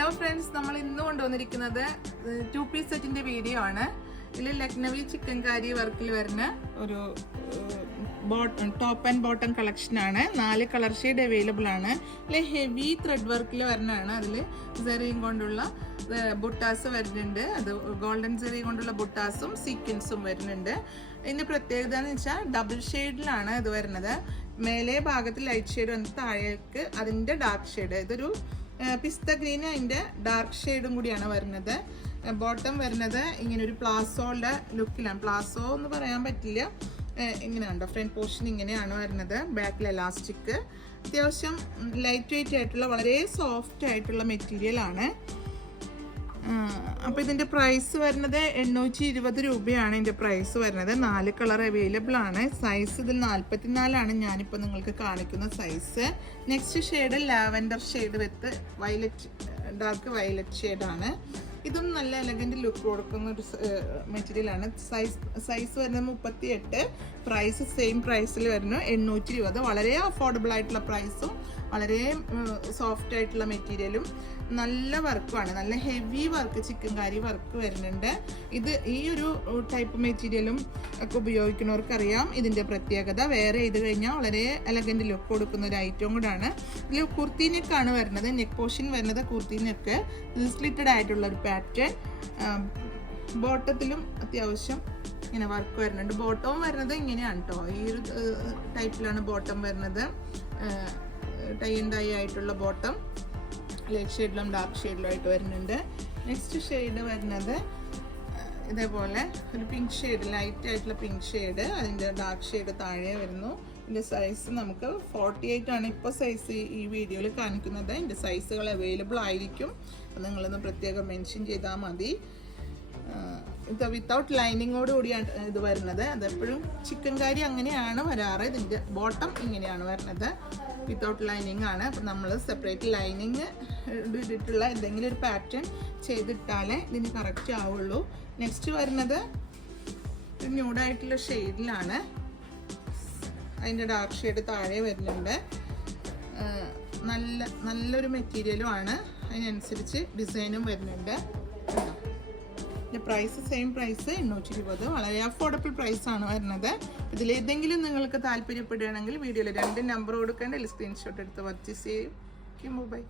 Hello friends, നമ്മൾ ഇന്ന് കൊണ്ടുവന്നിരിക്കുന്നത് 2 പീസ് സെറ്റിന്റെ വീഡിയോ ആണ്. ഇതിൽ ലക്നവി ചിക്കൻ കാരി വർക്കിൽ വരുന്ന ഒരു ടോപ്പ് ആൻഡ് ബോട്ടം കളക്ഷൻ ആണ്. 4 കളർ ഷെയ്ഡ് അവൈലബിൾ ആണ്. ഇതിൽ ഹെവി ത്രെഡ് വർക്കിൽ വരുന്നതാണ്. അതിൽ സെറിയും കൊണ്ടുള്ള ബുട്ടാസ് വരുന്നുണ്ട്. അത് ഗോൾഡൻ സെറി കൊണ്ടുള്ള ബുട്ടാസും സീക്വൻസും വരുന്നുണ്ട്. ഇതിന്റെ പ്രത്യേകത എന്ന് വെച്ചാൽ ഡബിൾ ഷെയ്ഡിലാണ് ഇത് വരുന്നത്. മേലെ ഭാഗത്ത് ലൈറ്റ് ഷെയ്ഡ് വന്ന് താഴേക്ക് അതിന്റെ ഡാർക്ക് ഷെയ്ഡ്. ഇതൊരു പിസ്ത ഗ്രീൻ അതിൻ്റെ ഡാർക്ക് ഷെയ്ഡും കൂടിയാണ് വരുന്നത്. ബോട്ടം വരുന്നത് ഇങ്ങനെ ഒരു പ്ലാസോയുടെ ലുക്കിലാണ്. പ്ലാസോ എന്ന് പറയാൻ പറ്റില്ല, ഇങ്ങനെയുണ്ടോ ഫ്രണ്ട് പോർഷൻ ഇങ്ങനെയാണ് വരുന്നത്. ബാക്കിൽ എലാസ്റ്റിക്, അത്യാവശ്യം ലൈറ്റ് വെയിറ്റ് ആയിട്ടുള്ള വളരെ സോഫ്റ്റ് ആയിട്ടുള്ള മെറ്റീരിയൽ ആണ്. അപ്പോൾ ഇതിൻ്റെ പ്രൈസ് വരുന്നത് 820 രൂപയാണ്. ഇതിൻ്റെ പ്രൈസ് വരുന്നത്. 4 കളർ അവൈലബിൾ ആണ്. സൈസ് ഇതിൽ 44ആണ് ഞാനിപ്പോൾ നിങ്ങൾക്ക് കാണിക്കുന്ന size. Next shade lavender shade വിത്ത് വയലറ്റ്, ഡാർക്ക് വയലറ്റ് ഷെയ്ഡാണ്. ഇതും നല്ല എലഗൻറ്റ് ലുക്ക് കൊടുക്കുന്ന ഒരു മെറ്റീരിയലാണ്. സൈസ് വരുന്നത് 38. പ്രൈസ് സെയിം പ്രൈസിൽ വരുന്നു 820. വളരെ അഫോർഡബിൾ ആയിട്ടുള്ള പ്രൈസും വളരെ സോഫ്റ്റ് ആയിട്ടുള്ള മെറ്റീരിയലും നല്ല വർക്കുമാണ്. നല്ല ഹെവി വർക്ക്, ചിക്കൻ കാരി വർക്ക് വരുന്നുണ്ട്. ഈ ഒരു ടൈപ്പ് മെറ്റീരിയലും ഒക്കെ ഉപയോഗിക്കുന്നവർക്കറിയാം ഇതിൻ്റെ പ്രത്യേകത. വേറെ ചെയ്ത് കഴിഞ്ഞാൽ വളരെ എലഗൻറ്റ് ലുക്ക് കൊടുക്കുന്ന ഒരു ഐറ്റവും കൂടാണ്. ഇതിൽ കുർത്തി നെക്കാണ് വരുന്നത്. നെക്ക് പോർഷൻ വരുന്നത് കുർത്തി നെക്ക്, സ്ലിറ്റഡ് ആയിട്ടുള്ള ഒരു പാറ്റേൺ. ബോട്ടത്തിലും അത്യാവശ്യം ഇങ്ങനെ വർക്ക് വരുന്നുണ്ട്. ബോട്ടവും വരുന്നത് ഇങ്ങനെയാണ് കേട്ടോ. ഈ ഒരു ടൈപ്പിലാണ് ബോട്ടം വരുന്നത്. ടൈ ആൻഡ് ഡൈ ആയിട്ടുള്ള ബോട്ടം ലൈറ്റ് ഷെയ്ഡിലും ഡാർക്ക് ഷെയ്ഡിലും ആയിട്ട് വരുന്നുണ്ട്. നെക്സ്റ്റ് ഷെയ്ഡ് വരുന്നത് ഇതേപോലെ ഒരു പിങ്ക് ഷെയ്ഡ്, ലൈറ്റ് ആയിട്ടുള്ള പിങ്ക് ഷെയ്ഡ്. അതിൻ്റെ ഡാർക്ക് ഷെയ്ഡ് താഴെ വരുന്നു. ഇതിൻ്റെ സൈസ് നമുക്ക് 48 ആണ് ഇപ്പോൾ സൈസ് ഈ വീഡിയോയിൽ കാണിക്കുന്നത്. ഇതിൻ്റെ സൈസുകൾ അവൈലബിൾ ആയിരിക്കും. അത് നിങ്ങളൊന്ന് പ്രത്യേകം മെൻഷൻ ചെയ്താൽ മതി. ഇത് വിത്തൗട്ട് ലൈനിങ്ങോട് കൂടിയാണ് ഇത് വരുന്നത്. അതെപ്പോഴും ചിക്കൻ കാരി അങ്ങനെയാണ് വരാറ്. ഇതിൻ്റെ ബോട്ടം ഇങ്ങനെയാണ് വരുന്നത്, വിത്തൗട്ട് ലൈനിങ് ആണ്. അപ്പം നമ്മൾ സെപ്പറേറ്റ് ലൈനിങ് ഇട്ടിട്ടുള്ള എന്തെങ്കിലും ഒരു പാറ്റേൺ ചെയ്തിട്ടാലേ ഇതിന് കറക്റ്റ് ആവുള്ളൂ. നെക്സ്റ്റ് വരുന്നത് ഒരു ന്യൂഡായിട്ടുള്ള ഷെയ്ഡിലാണ്. അതിൻ്റെ ഡാർക്ക് ഷെയ്ഡ് താഴെ വരുന്നുണ്ട്. നല്ലൊരു മെറ്റീരിയലും ആണ്. അതിനനുസരിച്ച് ഡിസൈനും വരുന്നുണ്ട്. ഇതിൻ്റെ പ്രൈസ് സെയിം പ്രൈസ് 820. വളരെ അഫോർഡബിൾ പ്രൈസാണ് വരുന്നത്. ഇതിലേതെങ്കിലും നിങ്ങൾക്ക് താല്പര്യപ്പെടുകയാണെങ്കിൽ വീഡിയോയിൽ 2 നമ്പർ കൊടുക്കേണ്ട സ്ക്രീൻഷോട്ട് എടുത്ത് പർച്ചേസ് ചെയ്യും. ബൈ.